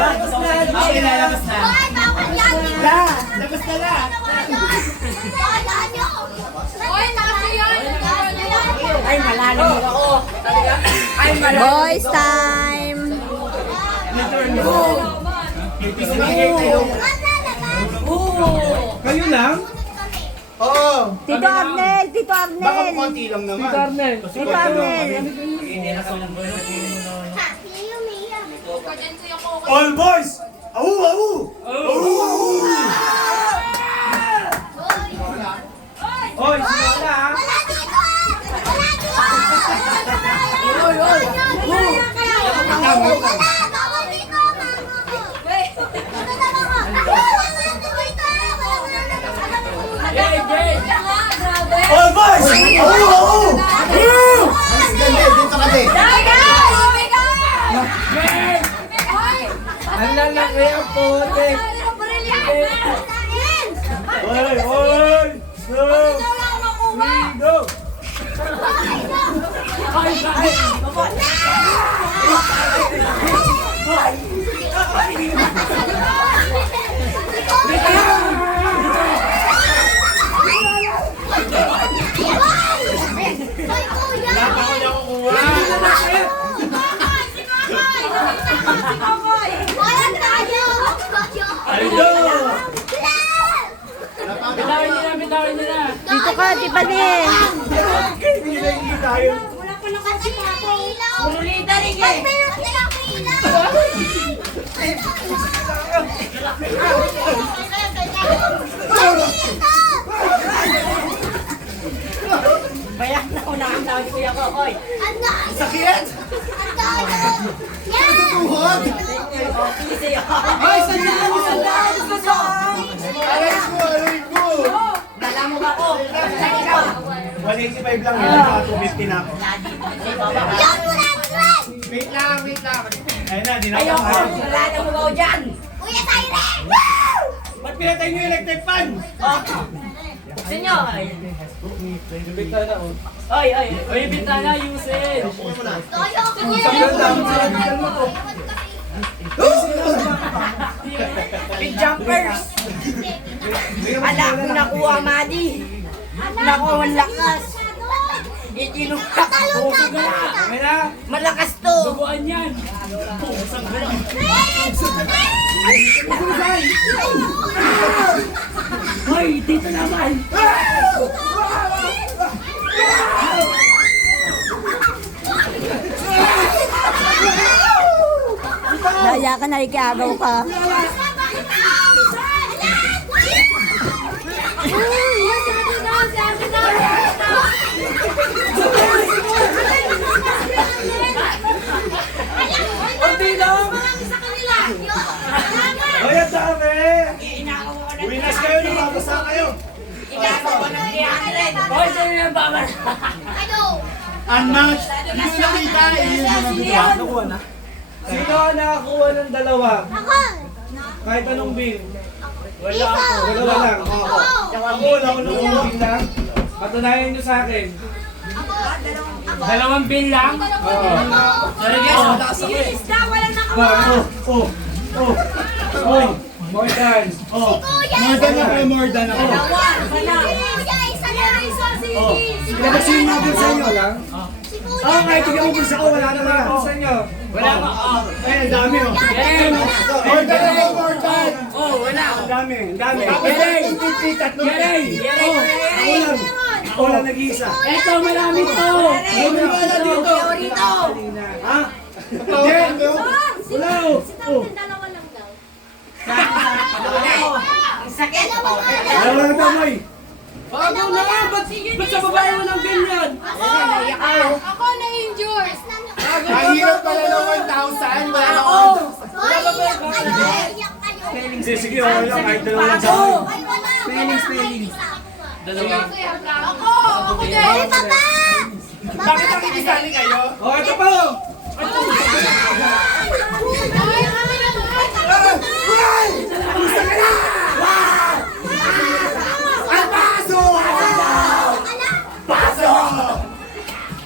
Labas na. Labas na na. Ay, malalim ako. Ay, malalim. Boys time! Kayo lang? Oo. Tito Arnel! Tito Baka Arnel! konti lang naman. Tito Arnel! All boys! Au! Au! Oy, sino ka ha? All boys! Au! Dito ka din. Ang lalaki ang putik! Oy! Oy! Go! Dito ka, Tiffany! Hindi tayo. Bayak na ako nakatawag ko yung kokoy. Sakit! Tuhod! Ay, sandaan! Aray ko! Aray ko! Dala mo ba ako? 185 lang yun, mga 250 na ako. Wait lang, wait lang. Ayun na, di na Ayoko, ako. wala na mo ako dyan. Ba't pinatay nyo yung electric fan? Buksan nyo. Oy, oy. Oy, bintana, Yusin. Big jumpers. Ala ko nakuha, Madi. Nakuha ang lakas. Itinukak. Busog na. Ayun na. Malakas to. Subuan yan. Hoy, dito naman. Daya ka na, ikiagaw ka. Kunti lang. Hoy, ang dami. Winas kayo, nababasa kayo. Hoy, sa'yo yung bawal. Unmatched! Hindi ko nakita. Nakuha na. Sino ang nakakuha ng dalawa? Kahit anong bill. Wala ako. Dalawa lang. Ako, wala ko nung bill lang. Patunayan nyo sa akin. Dalawang bill lang? Oo. Sorry guys, malakas ako eh. More than. More than ako, more than ako. Pinapagsin natin sa inyo lang. Kahit tignan mo bulsa ko, wala naman ako sa inyo. Wala pa. Ay, ang dami oh. More than ako, more than. Oh, wala. Ang dami, ang dami. Yay! Tatlong Yay! Ako lang. Ako lang nag-iisa. Eto, marami to. Wala dito. Ha? Hindi. Wala oh. Ang sakit. Wala lang damay. Bago na nga, ba't sa babae mo ng ganyan? Ako na-injure. Ang hirap pala ng 1,000. Wala na ako. Sige, okay lang. Kahit dalawa lang sa akin. Spelling. Ako din. Papa! Bakit nakikisali kayo? Oh, ito pa oh.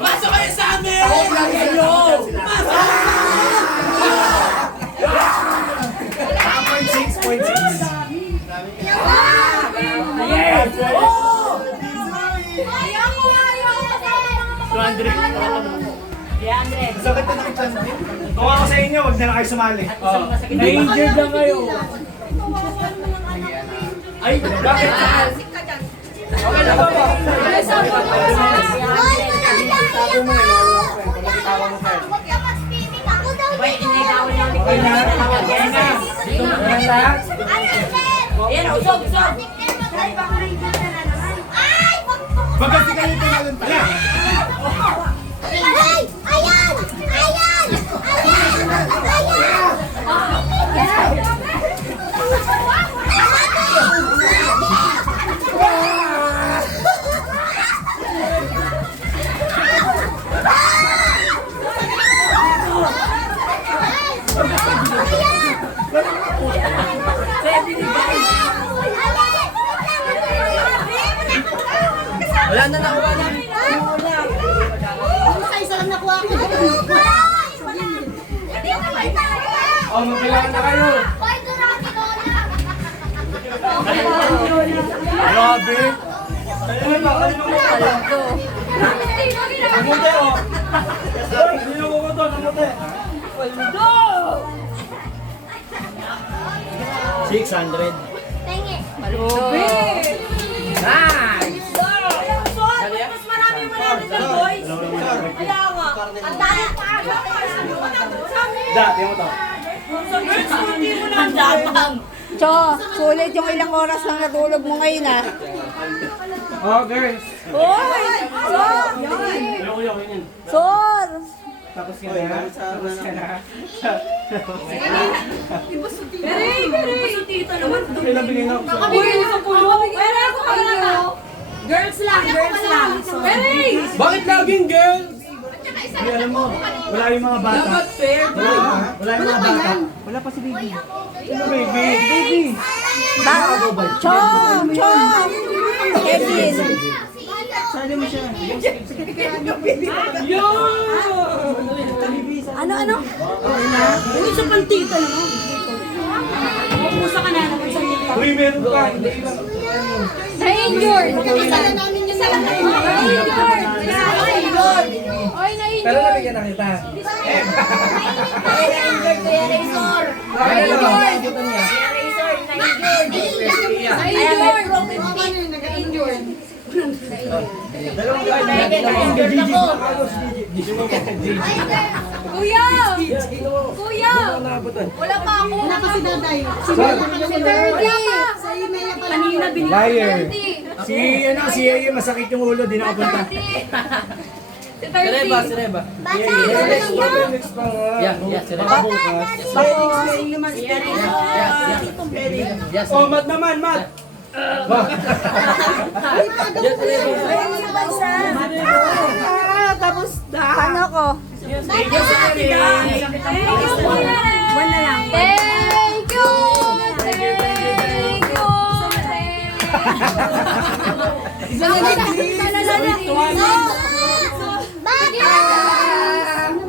Pasok kayo sa amin! Ako lang Kayo! Sakit na nakikita. Kung ako sa inyo, huwag na lang kayo sumali. Na-injured lang kayo. Ay, bakit? Okay na ba ba? Wait, inigaw niya ni Okay na? Okay na. Ayan lahat? Ayan, usog. Magkasi kayo tinalon pa. Ayan! Ayan! Ayan! Ayan! Wala na nakuha na. Isa lang nakuha ko. O, magkailangan na kayo. Grabe. Ano ba? Ano ba? Namuti o. Sino ko to? Namuti. 600. Nice! Mas marami mo natin ng boys. Kaya nga. Ang dami pa. Da, tingnan mo to. Hindi mo na ang dabang. Cho, sulit yung ilang oras na natulog mo ngayon ah. Oh, girls. Uy! Sor! Yun. Sor! Tapos ka na. Tapos ka na. Gusto tito naman. Kailan bigay na ako? Nakabigay na sa pulo. Pero ako pala. Girls lang. Bakit laging girls? Hindi, alam mo, wala yung mga bata. Dapat fair. Wala yung mga bata. Wala pa si baby. Sino baby? Baby. Chong! Chong! Kevin! Sali mo siya. Ano? Uy, sa pantita naman. Pupusa ka na naman sa nito. Uy, meron ka. Hindi lang. Na-injured. Isa lang namin yung salang na-injured. Oy, na-injured. Pero nabigyan na kita. Na-injured, Kuya Razor. Na-injured. Na-injured. Dalawang kayo na yan. Kuya! Kuya! Wala pa ako. Wala pa si Daday. Si 30. Sa email na pala. Kanina binigay. Liar. Si Yeye masakit yung ulo, di nakapunta. Si 30. Sireba. Bata! Oh, Mat naman, Mat. Tapos paano ko? Thank you! Thank you! Bata!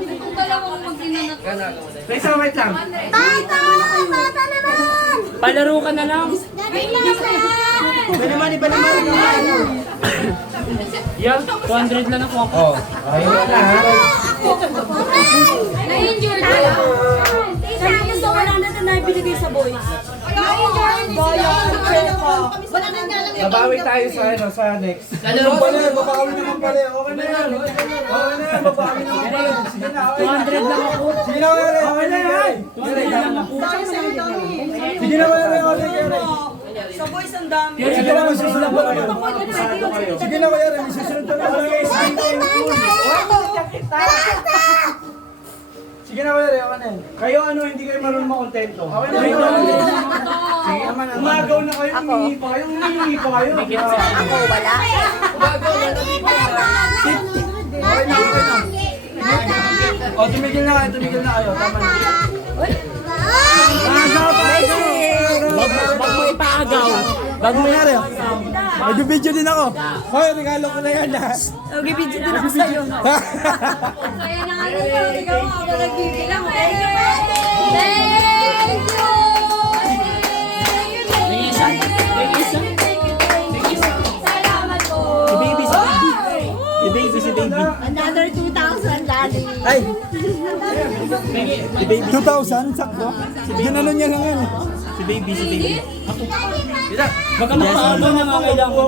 Kung dalawang mag-inanat. Teka, wait lang. Bata! Bata naman! Palaro ka na lang. Gabi naman! Yan, 200 lang ako. Oh, ayun na ha. Na-injured ka lang. Sabi niya sa 100 na ibinigay sa boys. Babawi tayo sa ano, sa next. Babawi naman pala. Okay na yan. Babawi naman pala. Sige na, okay na. 200 lang ako. Sige na, okay na yan. 200 lang ako. Sige na, okay na. Sa boys ang dami. Sige na, susunod pa naman. Sige na, kaya rin. Susunod pa naman. Sige na, kaya rin. Okay na yan. Kayo ano, hindi kayo marunong makontento. Okay na. Sige naman. Umagaw na kayo. Humingi pa kayo. Humingi pa kayo. Ako, wala. Okay na, okay na. O, tumigil na kayo. Tama na. Bag mo ipaagaw. Bago mayari. Mag-video din ako. Hoy, regalo ko na yan ha. Nag-video din ako sa'yo. Kaya na nga nito. Ikaw ako nagbibilang. Thank you! Thank you! Another 2,000, Daddy. Ay! 2,000, sakto. Ginano niya lang yan. Si baby. Magkano pa na mga kailangan